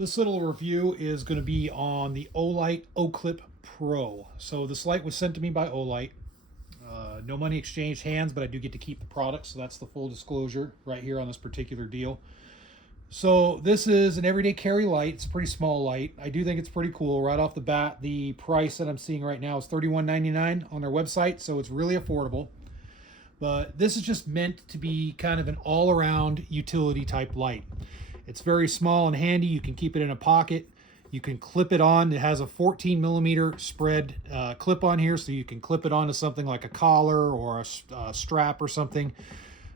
This little review is going to be on the Olight Oclip Pro. So this light was sent to me by Olight. No money exchanged hands, but I do get to keep the product, so that's the full disclosure right here on this particular deal. So this is an everyday carry light. It's a pretty small light. I do think it's pretty cool. Right off the bat, the price that I'm seeing right now is $31.99 on their website, so it's really affordable. But this is just meant to be kind of an all-around utility type light. It's very small and handy. You can keep it in a pocket. You can clip it on. It has a 14 millimeter spread clip on here, so you can clip it onto something like a collar or a strap or something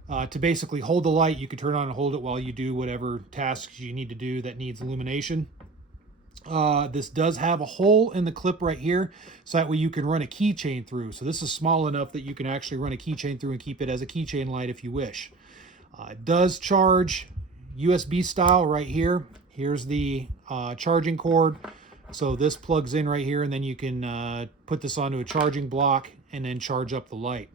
to basically hold the light. You can turn on and hold it while you do whatever tasks you need to do that needs illumination. This does have a hole in the clip right here, so that way you can run a keychain through. So this is small enough that you can actually run a keychain through and keep it as a keychain light if you wish. It does charge USB style right here. Here's the charging cord. So this plugs in right here, and then you can put this onto a charging block and then charge up the light.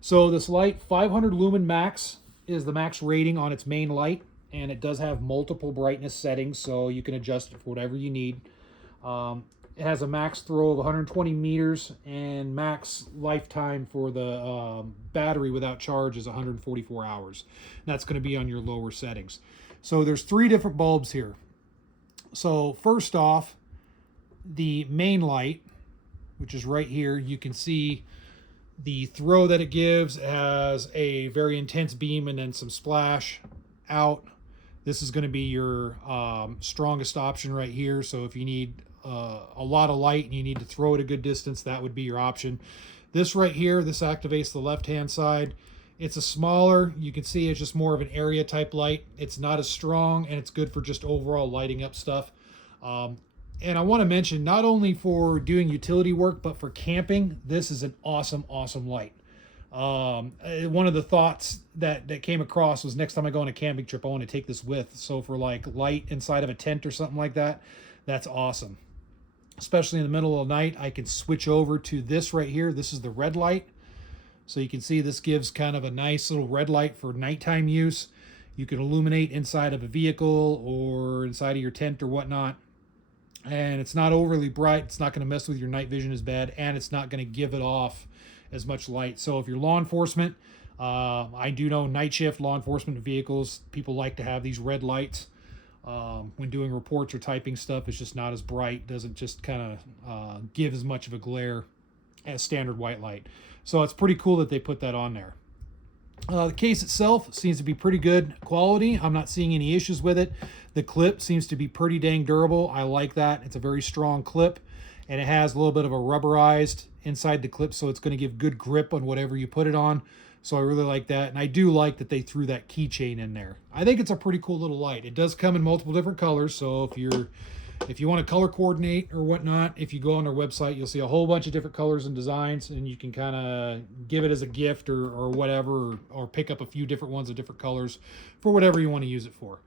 So this light, 500 lumen max is the max rating on its main light, and it does have multiple brightness settings, so you can adjust it for whatever you need. It has a max throw of 120 meters, and max lifetime for the battery without charge is 144 hours. That's going to be on your lower settings. So there's 3 different bulbs here. So first off, the main light, which is right here, you can see the throw that it gives. It has a very intense beam and then some splash out. This is going to be your strongest option right here. So if you need a lot of light and you need to throw it a good distance, that would be your option. This right here, this activates the left-hand side. It's a smaller, you can see it's just more of an area type light. It's not as strong, and it's good for just overall lighting up stuff. And I want to mention, not only for doing utility work, but for camping, this is an awesome, awesome light. One of the thoughts that came across was next time I go on a camping trip, I want to take this with. So for like light inside of a tent or something like that, that's awesome. Especially in the middle of the night, I can switch over to this right here. This is the red light. So you can see this gives kind of a nice little red light for nighttime use. You can illuminate inside of a vehicle or inside of your tent or whatnot. And it's not overly bright. It's not going to mess with your night vision as bad, and it's not going to give it off as much light. So if you're law enforcement, I do know night shift law enforcement vehicles, people like to have these red lights. When doing reports or typing stuff, it's just not as bright, doesn't just kind of give as much of a glare as standard white light. So it's pretty cool that they put that on there. The case itself seems to be pretty good quality. I'm not seeing any issues with it. The clip seems to be pretty dang durable. I like that. It's a very strong clip, and it has a little bit of a rubberized inside the clip, so it's going to give good grip on whatever you put it on. So I really like that, and I do like that they threw that keychain in there. I think it's a pretty cool little light. It does come in multiple different colors, so if you want to color coordinate or whatnot, if you go on their website, you'll see a whole bunch of different colors and designs, and you can kind of give it as a gift or whatever, or pick up a few different ones of different colors for whatever you want to use it for.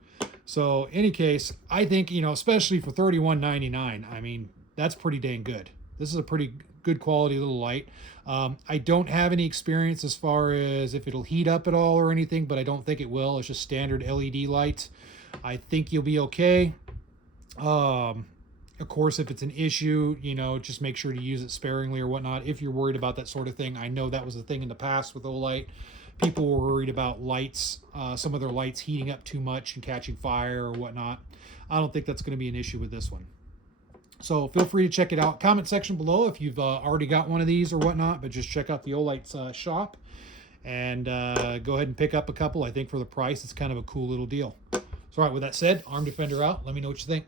So in any case, I think, especially for $31.99, I mean, that's pretty dang good. This is a pretty good quality little light. I don't have any experience as far as if it'll heat up at all or anything, but I don't think it will. It's just standard LED lights. I think you'll be okay. Of course, if it's an issue, just make sure to use it sparingly or whatnot if you're worried about that sort of thing. I know that was a thing in the past with Olight. People were worried about lights, some of their lights heating up too much and catching fire or whatnot. I don't think that's going to be an issue with this one. So feel free to check it out. Comment section below if you've already got one of these or whatnot, but just check out the Olight's shop and go ahead and pick up a couple. I think for the price, it's kind of a cool little deal. So all right, with that said, Arm Defender out. Let me know what you think.